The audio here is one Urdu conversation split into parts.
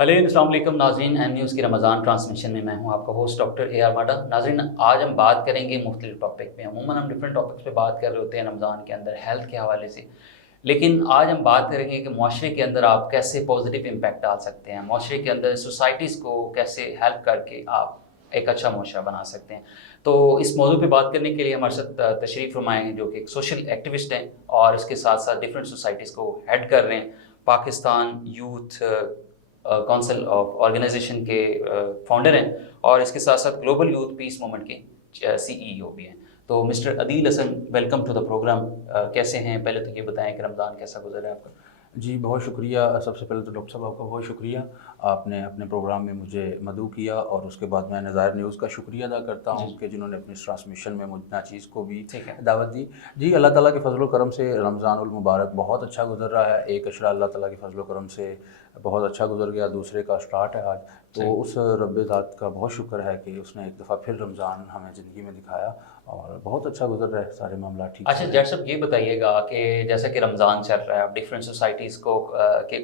ہیلو السلام علیکم ناظرین، ایم نیوز کی رمضان ٹرانسمیشن میں ہوں آپ کا ہوسٹ ڈاکٹر اے آر ماڈا۔ ناظرین، آج ہم بات کریں گے مختلف ٹاپک پہ۔ عموماً ہم ڈفرینٹ ٹاپکس پہ بات کر رہے ہوتے ہیں رمضان کے اندر ہیلتھ کے حوالے سے، لیکن آج ہم بات کریں گے کہ معاشرے کے اندر آپ کیسے پازیٹیو امپیکٹ ڈال سکتے ہیں، معاشرے کے اندر سوسائٹیز کو کیسے ہیلپ کر کے آپ ایک اچھا معاشرہ بنا سکتے ہیں۔ تو اس موضوع پہ بات کرنے کے لیے ہمارے ساتھ تشریف فرمائے ہیں جو کہ ایک سوشل ایکٹیوسٹ ہیں اور اس کے ساتھ ساتھ ڈفرینٹ سوسائٹیز کو ہیڈ کر رہے ہیں، Pakistan youth council of organisation کے فاؤنڈر ہیں اور اس کے ساتھ ساتھ گلوبل یوتھ پیس موومنٹ کے سی ای او بھی ہیں۔ تو mister Adeel Hassan, welcome to the programme. کیسے ہیں؟ پہلے تو یہ بتائیں کہ رمضان کیسا گزرا ہے آپ کا؟ جی بہت شکریہ۔ سب سے پہلے تو ڈاکٹر صاحب آپ کا بہت شکریہ، آپ نے اپنے پروگرام میں مجھے مدعو کیا، اور اس کے بعد میں نظائر نیوز کا شکریہ ادا کرتا ہوں کہ جنہوں نے اپنی ٹرانسمیشن میں مجھ ناچیز کو بھی دعوت دی۔ جی اللہ تعالیٰ کے فضل و کرم سے رمضان المبارک بہت اچھا گزر رہا ہے۔ ایک اشرا اللہ تعالیٰ کے فضل و کرم سے بہت اچھا گزر گیا، دوسرے کا سٹارٹ ہے آج، تو اس رب ذات کا بہت شکر ہے کہ اس نے ایک دفعہ پھر رمضان ہمیں زندگی میں دکھایا اور بہت اچھا گزر رہا ہے، سارے معاملات ٹھیک۔ اچھا ڈاکٹر صاحب، یہ بتائیے گا کہ جیسا کہ رمضان چل رہا ہے، آپ ڈفرینٹ سوسائٹیز کو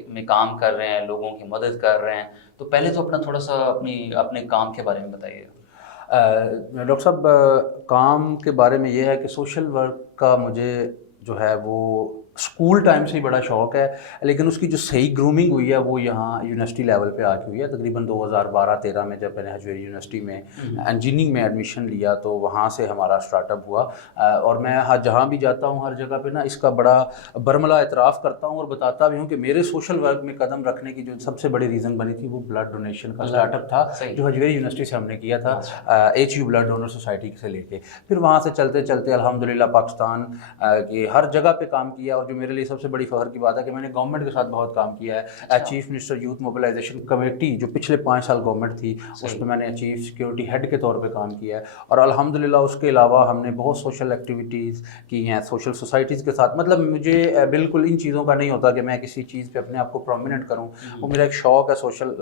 میں کام کر رہے ہیں، لوگوں کی مدد کر رہے ہیں، تو پہلے تو اپنا تھوڑا سا اپنے کام کے بارے میں بتائیے گا۔ ڈاکٹر صاحب کام کے بارے میں یہ ہے کہ سوشل ورک کا مجھے جو ہے وہ اسکول ٹائم سے ہی بڑا شوق ہے، لیکن اس کی جو صحیح گرومنگ ہوئی ہے وہ یہاں یونیورسٹی لیول پہ آ کے ہوئی ہے۔ تقریباً 2012-13 میں جب میں نے حجویری یونیورسٹی میں انجینئرنگ میں ایڈمیشن لیا تو وہاں سے ہمارا اسٹارٹ اپ ہوا، اور میں جہاں بھی جاتا ہوں ہر جگہ پہ نا اس کا بڑا برملا اعتراف کرتا ہوں اور بتاتا بھی ہوں کہ میرے سوشل ورک میں قدم رکھنے کی جو سب سے بڑی ریزن بنی تھی وہ بلڈ ڈونیشن کا اسٹارٹ اپ تھا جو حجویری یونیورسٹی سے ہم نے کیا تھا، H U blood donor society سے لے کے۔ پھر وہاں سے چلتے چلتے الحمدللہ پاکستان کی ہر جگہ پہ کام کیا، اور جو میرے لیے سب سے بڑی فخر کی بات ہے کہ میں نے گورنمنٹ کے ساتھ بہت کام کیا ہے۔ Chief minister youth mobilisation committee جو پچھلے 5 سال گورنمنٹ تھی اس میں نے چیف سیکیورٹی ہیڈ کے طور پہ کام کیا ہے، اور الحمدللہ اس کے علاوہ ہم نے بہت سوشل ایکٹیویٹیز کی ہیں سوشل سوسائٹیز کے ساتھ۔ مطلب مجھے بالکل ان چیزوں کا نہیں ہوتا کہ میں کسی چیز پہ اپنے آپ کو پرومیننٹ کروں، وہ میرا ایک شوق ہے سوشل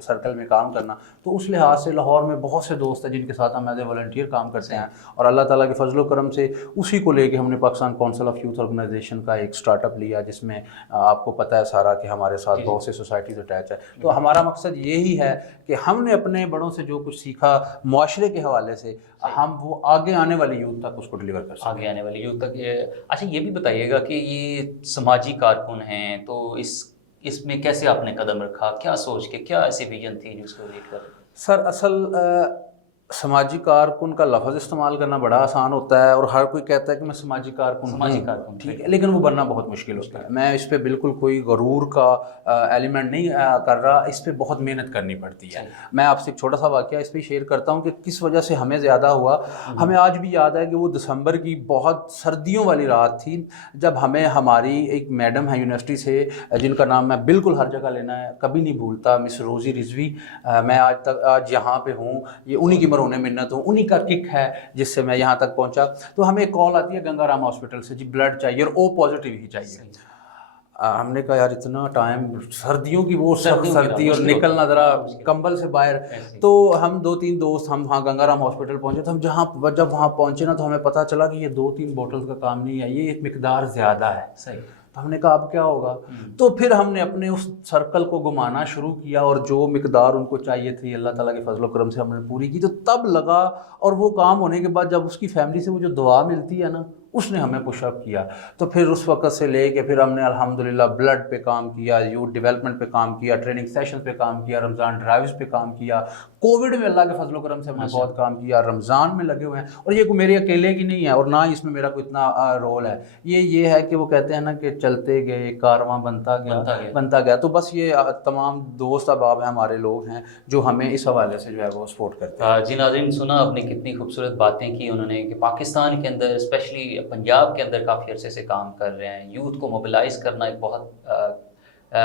سرکل میں کام کرنا۔ تو اس لحاظ سے لاہور میں بہت سے دوست ہیں جن کے ساتھ ہم ایز اے والنٹیئر کام کرتے ہیں، اور اللہ تعالیٰ کے فضل و کرم سے اسی کو لے کے ہم نے Pakistan council of youth organisation کا ایک اسٹارٹ اپ لیا، جس میں آپ کو پتہ ہے سارا کہ ہمارے ساتھ بہت سے سوسائٹیز اٹیچ ہے۔ تو ہمارا مقصد یہی ہے کہ ہم نے اپنے بڑوں سے جو کچھ سیکھا معاشرے کے حوالے سے، ہم وہ آگے آنے والی یوتھ تک اس کو ڈلیور کر سکیں، آگے آنے والی یوتھ تک۔ اچھا یہ بھی بتائیے گا کہ یہ سماجی کارکن ہیں، تو اس میں کیسے آپ نے قدم رکھا، کیا سوچ کے، کیا ایسی ویژن تھی جو اس کو لیڈ کر؟ سر اصل سماجی کارکن کا لفظ استعمال کرنا بڑا آسان ہوتا ہے، اور ہر کوئی کہتا ہے کہ میں سماجی کارکن ہوں، ٹھیک ہے، لیکن وہ بننا بہت مشکل ہوتا ہے۔ میں اس پہ بالکل کوئی غرور کا ایلیمنٹ نہیں کر رہا، اس پہ بہت محنت کرنی پڑتی ہے۔ میں آپ سے ایک چھوٹا سا واقعہ اس پہ شیئر کرتا ہوں کہ کس وجہ سے ہمیں زیادہ ہوا۔ ہمیں آج بھی یاد ہے کہ وہ دسمبر کی بہت سردیوں والی رات تھی جب ہمیں ہماری ایک میڈم ہے یونیورسٹی سے جن کا نام میں بالکل ہر جگہ لینا ہے، کبھی نہیں بھولتا، مس روزی رضوی۔ میں آج یہاں پہ ہوں، یہ انہی کی مرہون منت ہوں، انہی کا کک ہے جس سے میں یہاں تک پہنچا۔ تو ہمیں ایک کال آتی ہے گنگا رام ہاسپٹل سے، جی بلڈ چاہیے اور او پازیٹیو ہی چاہیے۔ ہم نے کہا یار اتنا ٹائم، سردیوں کی وہ سردی اور نکلنا ذرا کمبل سے باہر، تو ہم 2-3 دوست ہم وہاں گنگا رام ہاسپٹل پہنچے۔ تو ہم جب وہاں پہنچے نا تو ہمیں پتہ چلا کہ یہ 2-3 بوٹل کا کام نہیں ہے، یہ ایک مقدار زیادہ ہے۔ صحیح۔ تو ہم نے کہا اب کیا ہوگا؟ تو پھر ہم نے اپنے اس سرکل کو گھمانا شروع کیا، اور جو مقدار ان کو چاہیے تھی اللہ تعالیٰ کے فضل و کرم سے ہم نے پوری کی۔ تو تب لگا، اور وہ کام ہونے کے بعد جب اس کی فیملی سے وہ جو دعا ملتی ہے نا، اس نے ہمیں پش اپ کیا۔ تو پھر اس وقت سے لے کے پھر ہم نے الحمدللہ بلڈ پہ کام کیا، یوتھ ڈیولپمنٹ پہ کام کیا، ٹریننگ سیشن پہ کام کیا، رمضان ڈرائیوز پہ کام کیا، کووڈ میں اللہ کے فضل و کرم سے ہم نے بہت کام کیا، رمضان میں لگے ہوئے ہیں۔ اور یہ کوئی میرے اکیلے کی نہیں ہے، اور نہ اس میں میرا کوئی اتنا رول ہے، یہ ہے کہ وہ کہتے ہیں نا کہ چلتے گئے کارواں بنتا گیا۔ تو بس یہ تمام دوست احباب ہیں، ہمارے لوگ ہیں جو ہمیں اس حوالے سے جو ہے وہ سپورٹ کرتے ہیں۔ جی ناظرین، سنا آپ نے کتنی خوبصورت باتیں کی انہوں نے کہ پاکستان کے اندر اسپیشلی پنجاب کے اندر کافی عرصے سے کام کر رہے ہیں۔ یوتھ کو موبلائز کرنا ایک بہت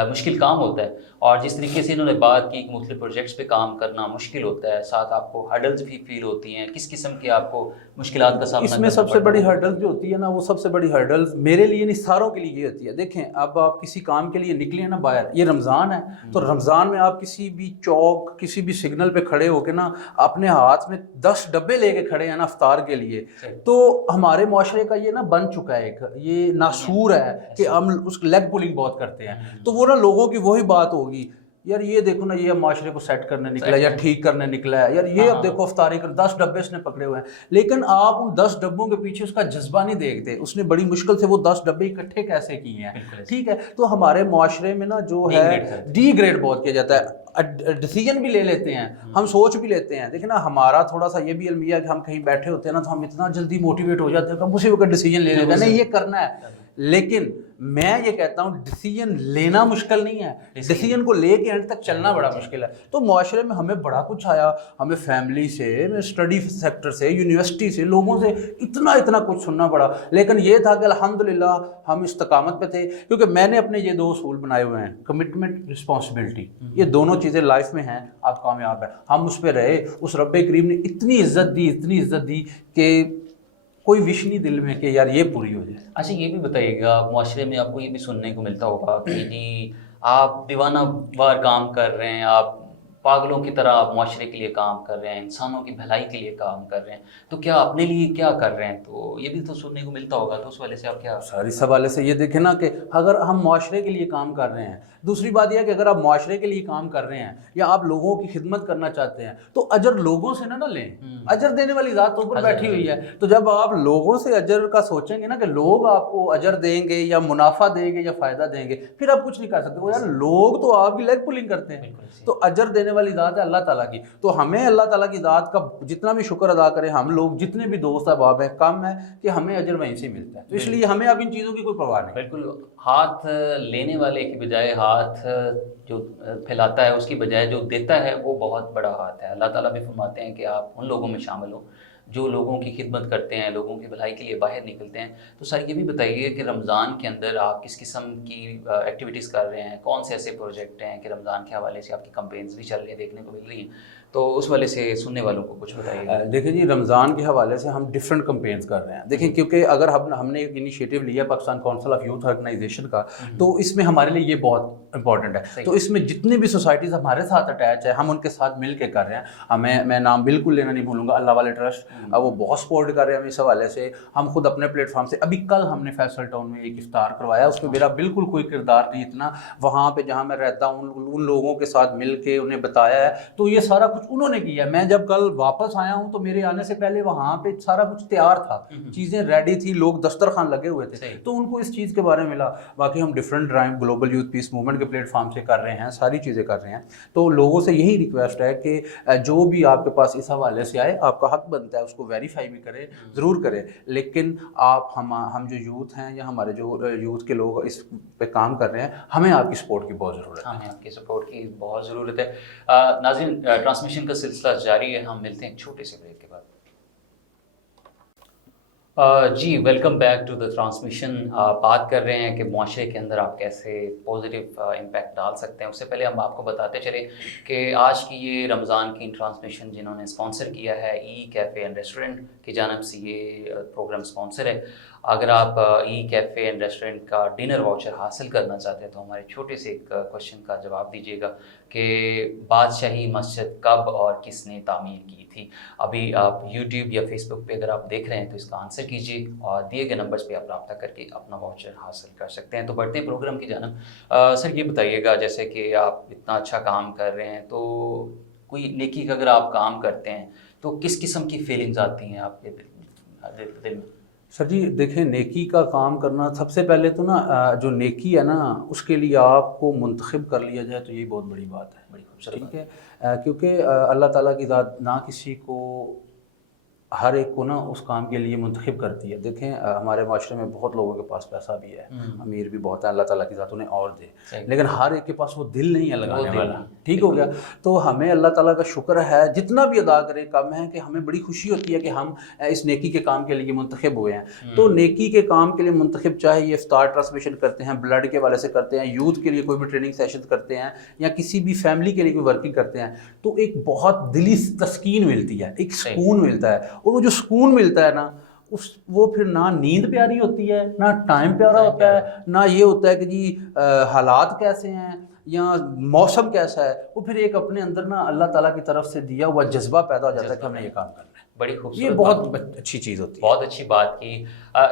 مشکل کام ہوتا ہے، اور جس طریقے سے انہوں نے بات کی کہ مختلف پروجیکٹس پہ کام کرنا مشکل ہوتا ہے، ساتھ آپ کو ہرڈلز بھی فیل ہوتی ہیں، کس قسم کی آپ کو مشکلات کا سامنا اس میں سب سے بڑی ہرڈل جو ہوتی ہے نا، وہ سب سے بڑی ہرڈل میرے لیے نہیں ساروں کے لیے یہ ہوتی ہے۔ دیکھیں اب آپ کسی کام کے لیے نکلے نا باہر، یہ رمضان ہے تو رمضان میں آپ کسی بھی چوک کسی بھی سگنل پہ کھڑے ہو کے نا اپنے ہاتھ میں 10 ڈبے لے کے کھڑے ہیں نا افطار کے لیے، تو ہمارے معاشرے کا یہ نا بن چکا ہے، ایک یہ ناسور ہے کہ ہم اس لیگ پولنگ بہت کرتے ہیں۔ تو وہ نا لوگوں کی وہی بات ہوگی یار یہ دیکھو نا، یہ اب معاشرے کو سیٹ کرنے نکلا ہے یا ٹھیک کرنے نکلا ہے، یار یہ اب دیکھو افطاری کر 10 ڈبے اس نے پکڑے ہوئے ہیں، لیکن آپ ان 10 ڈبوں کے پیچھے اس کا جذبہ نہیں دیکھتے، اس نے بڑی مشکل سے وہ 10 ڈبے اکٹھے کیسے کیے ہیں، ٹھیک ہے. تو ہمارے معاشرے میں نا جو ہے ڈی گریڈ بہت کیا جاتا ہے، ڈیسیجن بھی لے لیتے ہیں ہم، سوچ بھی لیتے ہیں. دیکھیں نا ہمارا تھوڑا سا یہ بھی المیہ کہ ہم کہیں بیٹھے ہوتے ہیں نا تو ہم اتنا جلدی موٹیویٹ ہو جاتے ہیں کہ ہم اسی وقت ڈیسیجن لے لیتے ہیں نہیں یہ کرنا ہے. لیکن میں یہ کہتا ہوں ڈیسیجن لینا مشکل نہیں ہے، ڈیسیجن کو لے کے اینڈ تک چلنا بڑا مشکل ہے. تو معاشرے میں ہمیں بڑا کچھ آیا، ہمیں فیملی سے، اسٹڈی سیکٹر سے، یونیورسٹی سے، لوگوں سے اتنا کچھ سننا پڑا. لیکن یہ تھا کہ الحمدللہ ہم استقامت پہ تھے، کیونکہ میں نے اپنے یہ 2 اصول بنائے ہوئے ہیں، کمٹمنٹ، رسپانسبلٹی. یہ دونوں چیزیں لائف میں ہیں، آپ کامیاب ہیں. ہم اس پہ رہے، اس رب کریم نے اتنی عزت دی کہ کوئی وش نہیں دل میں کہ یار یہ پوری ہو جائے. اچھا یہ بھی بتائیے گا، معاشرے میں آپ کو یہ بھی سننے کو ملتا ہوگا کہ جی آپ دیوانہ وار کام کر رہے ہیں، آپ پاگلوں کی طرح آپ معاشرے کے لیے کام کر رہے ہیں، انسانوں کی بھلائی کے لیے کام کر رہے ہیں، تو کیا اپنے لیے کیا کر رہے ہیں؟ تو یہ بھی تو سننے کو ملتا ہوگا، تو اس والے سے آپ کیا؟ ساری سوالے سے یہ دیکھیں نا کہ اگر ہم معاشرے کے لیے کام کر رہے ہیں، دوسری بات یہ ہے کہ اگر آپ معاشرے کے لیے کام کر رہے ہیں یا آپ لوگوں کی خدمت کرنا چاہتے ہیں تو اجر لوگوں سے نہ لیں، اجر دینے والی ذات اوپر بیٹھی ہوئی ہے. تو جب آپ لوگوں سے اجر کا سوچیں گے نا کہ لوگ آپ کو اجر دیں گے یا منافع دیں گے یا فائدہ دیں گے، پھر آپ کچھ نہیں کر سکتے. وہ یار لوگ تو آپ کی لیگ پولنگ کرتے ہیں، تو اجر دینے والی ذات ہے اللہ تعالیٰ کی. تو ہمیں اللہ تعالیٰ کی ذات کا جتنا بھی شکر ادا کریں، ہم لوگ جتنے بھی دوست احباب ہیں، کم ہے کہ ہمیں اجر وہیں سے ملتا ہے. تو اس لیے ہمیں اب ان چیزوں کی کوئی پرواہ نہیں. بالکل، ہاتھ لینے والے کی بجائے ہاتھ جو پھیلاتا ہے اس کی بجائے جو دیتا ہے وہ بہت بڑا ہاتھ ہے. اللہ تعالیٰ بھی فرماتے ہیں کہ آپ ان لوگوں میں شامل ہوں جو لوگوں کی خدمت کرتے ہیں، لوگوں کی بھلائی کے لیے باہر نکلتے ہیں. تو سر یہ بھی بتائیے کہ رمضان کے اندر آپ کس قسم کی ایکٹیویٹیز کر رہے ہیں؟ کون سے ایسے پروجیکٹ ہیں کہ رمضان کے حوالے سے آپ کی کمپینز بھی چل رہی ہیں، دیکھنے کو مل رہی ہیں، تو اس والے سے سننے والوں کو کچھ بتائیے. دیکھیں جی، رمضان کے حوالے سے ہم ڈفرینٹ کمپینز کر رہے ہیں. دیکھیں کیونکہ اگر ہم نے ایک انیشیٹو لیا Pakistan council of youth organisation کا، تو اس میں ہمارے لیے یہ بہت امپورٹنٹ ہے. تو اس میں جتنے بھی سوسائٹیز ہمارے ساتھ اٹیچ ہے ہم ان کے ساتھ مل کے کر رہے ہیں. میں نام بالکل لینا نہیں بھولوں گا، اللہ والے ٹرسٹ، وہ بہت سپورٹ کر رہے ہیں ہم اس حوالے سے. ہم خود اپنے پلیٹ فارم سے، ابھی کل ہم نے فیصل ٹاؤن میں ایک افطار کروایا، اس میں میرا بالکل کوئی کردار نہیں اتنا. وہاں پہ جہاں میں رہتا ہوں ان لوگوں کے ساتھ مل کے انہیں بتایا ہے، تو یہ سارا کچھ انہوں نے کیا. میں جب کل واپس آیا ہوں تو میرے آنے سے پہلے وہاں پہ سارا کچھ تیار تھا، چیزیں ریڈی تھی، لوگ دسترخوان لگے ہوئے تھے، تو ان کو اس چیز کے بارے میں ملا. باقی ہم ڈفرینٹ ڈرائیو گلوبل یوتھ پیس موومنٹ کے پلیٹ فارم سے کر رہے ہیں، ساری چیزیں کر رہے ہیں. تو لوگوں سے یہی ریکویسٹ ہے کہ جو بھی آپ کے پاس اس حوالے سے آئے، آپ کا حق بنتا ہے اس کو ویریفائی بھی کرے، ضرور کرے. لیکن آپ ہم جو یوتھ ہیں یا ہمارے جو یوتھ کے لوگ اس پہ کام کر رہے ہیں، ہمیں آپ کی سپورٹ کی بہت ضرورت ہے. ہمیں آپ کی سپورٹ کی بہت ضرورت ہے. ناظرین، ٹرانسمیشن کا سلسلہ جاری ہے، ہم ملتے ہیں ایک چھوٹے سے بریک کے بعد. جی welcome back to the transmission. بات کر رہے ہیں کہ معاشرے کے اندر آپ کیسے پازیٹیو امپیکٹ ڈال سکتے ہیں. اس سے پہلے ہم آپ کو بتاتے چلے کہ آج کی یہ رمضان کی ٹرانسمیشن جنہوں نے اسپانسر کیا ہے، ای کیفے اینڈ ریسٹورنٹ کی جانب سے یہ پروگرام اسپانسر ہے. اگر آپ ای کیفے اینڈ ریسٹورنٹ کا ڈنر واؤچر حاصل کرنا چاہتے ہیں تو ہمارے چھوٹے سے ایک کوشچن کا جواب دیجیے گا کہ بادشاہی مسجد کب اور کس نے تعمیر کی تھی. ابھی آپ یوٹیوب یا فیس بک پہ اگر آپ دیکھ رہے ہیں تو اس کا آنسر کیجیے اور دیے گئے نمبرز پہ آپ رابطہ کر کے اپنا واؤچر حاصل کر سکتے ہیں. تو بڑھتے ہیں پروگرام کی جانب. سر یہ بتائیے گا، جیسے کہ آپ اتنا اچھا کام کر رہے ہیں، تو کوئی نیکی کا اگر آپ کام کرتے ہیں تو کس قسم کی فیلنگز آتی ہیں آپ کے دل میں؟ سر جی دیکھیں، نیکی کا کام کرنا، سب سے پہلے تو نا جو نیکی ہے نا اس کے لیے آپ کو منتخب کر لیا جائے تو یہی بہت بڑی بات ہے، بڑی خوبصورت. ٹھیک ہے. کیونکہ اللہ تعالیٰ کی ذات نہ کسی کو، ہر ایک کو نا اس کام کے لیے منتخب کرتی ہے. دیکھیں ہمارے معاشرے میں بہت لوگوں کے پاس پیسہ بھی ہے، امیر بھی بہت ہے، اللہ تعالیٰ کی ذات انہیں اور دے، لیکن ہر ایک کے پاس وہ دل نہیں ہے لگانے والا. ٹھیک ہو گیا. تو ہمیں اللہ تعالیٰ کا شکر ہے، جتنا بھی ادا کریں کم ہے، کہ ہمیں بڑی خوشی ہوتی ہے کہ ہم اس نیکی کے کام کے لیے منتخب ہوئے ہیں. تو نیکی کے کام کے لیے منتخب، چاہے یہ افطار ٹرانسمیشن کرتے ہیں، بلڈ کے والے سے کرتے ہیں، یوتھ کے لیے کوئی بھی ٹریننگ سیشن کرتے ہیں، یا کسی بھی فیملی کے لیے کوئی ورکنگ کرتے ہیں، تو ایک بہت دلی تسکین ملتی ہے، ایک سکون ملتا ہے. اور وہ جو سکون ملتا ہے نا، وہ پھر نہ نیند پیاری ہوتی ہے، نہ ٹائم پیارا ہوتا ہے، نہ یہ ہوتا ہے کہ جی حالات کیسے ہیں یا موسم کیسا ہے. وہ پھر ایک اپنے اندر نا اللہ تعالیٰ کی طرف سے دیا ہوا جذبہ پیدا ہو جاتا ہے کہ ہمیں یہ کام کرنا ہے. بڑی یہ خوبصورت بہت اچھی چیز ہوتی ہے. بہت اچھی بات کی.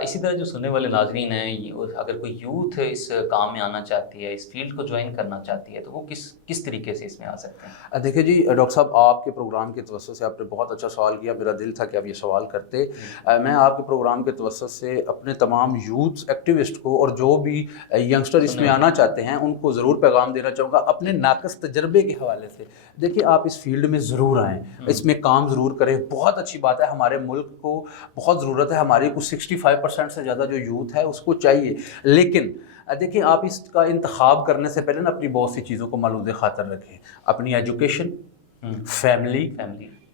اسی طرح جو سننے والے ناظرین ہیں, اگر کوئی یوتھ اس کام میں آنا چاہتی ہے, اس فیلڈ کو جوائن کرنا چاہتی ہے, تو وہ کس طریقے سے اس میں آ سکتے ہیں؟ دیکھیں جی ڈاکٹر صاحب, آپ کے پروگرام کے توسط سے آپ نے بہت اچھا سوال کیا. میرا دل تھا کہ آپ یہ سوال کرتے. میں آپ کے پروگرام کے توسط سے اپنے تمام یوتھ ایکٹیوسٹ کو اور جو بھی ینگسٹر اس میں آنا چاہتے ہیں ان کو ضرور پیغام دینا چاہوں گا اپنے ناقص تجربے کے حوالے سے. دیکھیے آپ اس فیلڈ میں ضرور آئیں, اس میں کام ضرور کریں. بہت اچھی بات ہے, ہمارے ملک کو بہت ضرورت ہے. ہماری کچھ 65% سے زیادہ جو یوتھ ہے اس کو چاہیے. لیکن دیکھیں آپ اس کا انتخاب کرنے سے پہلے نا اپنی بہت سی چیزوں کو ملحوظ خاطر رکھیں. اپنی ایجوکیشن, فیملی,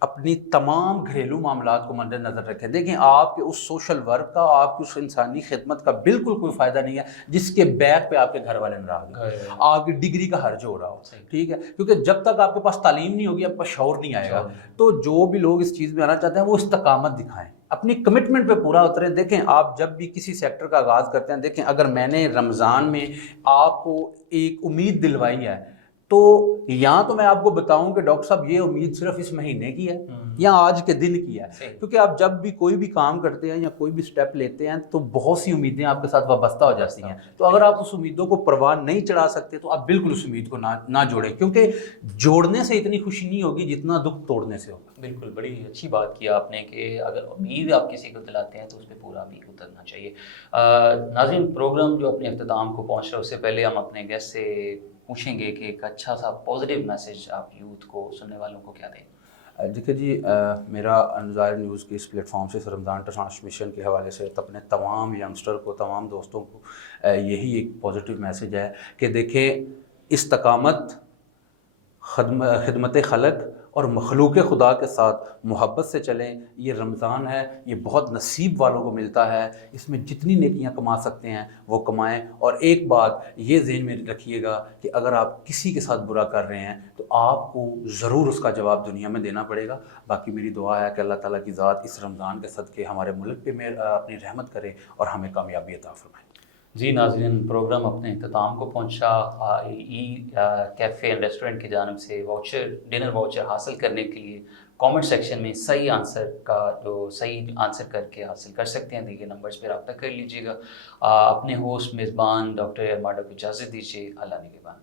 اپنی تمام گھریلو معاملات کو مد نظر رکھیں. دیکھیں آپ کے اس سوشل ورک کا, آپ کی اس انسانی خدمت کا بالکل کوئی فائدہ نہیں ہے جس کے بیک پہ آپ کے گھر والے ناراض ہوں, آپ کی ڈگری کا حرج ہو رہا ہو. ٹھیک ہے, کیونکہ جب تک آپ کے پاس تعلیم نہیں ہوگی آپ کا شعور نہیں آئے گا. تو جو بھی لوگ اس چیز میں آنا چاہتے ہیں وہ استقامت دکھائیں, اپنی کمٹمنٹ پہ پورا اتریں. دیکھیں آپ جب بھی کسی سیکٹر کا آغاز کرتے ہیں, دیکھیں اگر میں نے رمضان میں آپ کو ایک امید دلوائی ہے تو یہاں تو میں آپ کو بتاؤں کہ ڈاکٹر صاحب یہ امید صرف اس مہینے کی ہے یا آج کے دن کی ہے. کیونکہ آپ جب بھی کوئی بھی کام کرتے ہیں یا کوئی بھی سٹیپ لیتے ہیں تو بہت سی امیدیں آپ کے ساتھ وابستہ ہو جاتی ہیں. تو اگر آپ اس امیدوں کو پروان نہیں چڑھا سکتے تو آپ بالکل اس امید کو نہ جوڑیں, کیونکہ جوڑنے سے اتنی خوشی نہیں ہوگی جتنا دکھ توڑنے سے ہوگا. بالکل, بڑی اچھی بات کی آپ نے کہ اگر امید آپ کسی کو دلاتے ہیں تو اس پہ پورا بھی اترنا چاہیے. ناظرین, پروگرام جو اپنے اختتام کو پہنچ رہا ہے اس سے پہلے ہم اپنے گیسٹ سے پوچھیں گے کہ ایک اچھا سا پازیٹیو میسیج آپ یوتھ کو, سننے والوں کو کیا دیں؟ دیکھیے جی, میرا انظار نیوز کے اس پلیٹ فارم سے رمضان ٹرانسمیشن کے حوالے سے اپنے تمام ینگسٹر کو, تمام دوستوں کو یہی ایک پازیٹیو میسیج ہے کہ دیکھیں استقامت, خدمت خلق اور مخلوق خدا کے ساتھ محبت سے چلیں. یہ رمضان ہے, یہ بہت نصیب والوں کو ملتا ہے. اس میں جتنی نیکیاں کما سکتے ہیں وہ کمائیں. اور ایک بات یہ ذہن میں رکھیے گا کہ اگر آپ کسی کے ساتھ برا کر رہے ہیں تو آپ کو ضرور اس کا جواب دنیا میں دینا پڑے گا. باقی میری دعا ہے کہ اللہ تعالیٰ کی ذات اس رمضان کے صدقے ہمارے ملک پہ اپنی رحمت کرے اور ہمیں کامیابی عطا فرمائے. جی ناظرین, پروگرام اپنے اختتام کو پہنچا. کیفے اینڈ ریسٹورنٹ کی جانب سے ڈنر واؤچر حاصل کرنے کے لیے کامنٹ سیکشن میں صحیح آنسر کر کے حاصل کر سکتے ہیں. دیکھیے نمبرز پہ رابطہ کر لیجیے گا. اپنے ہوسٹ میزبان ڈاکٹر اے آر ماڈا کو اجازت دیجیے. اللہ نگہبان.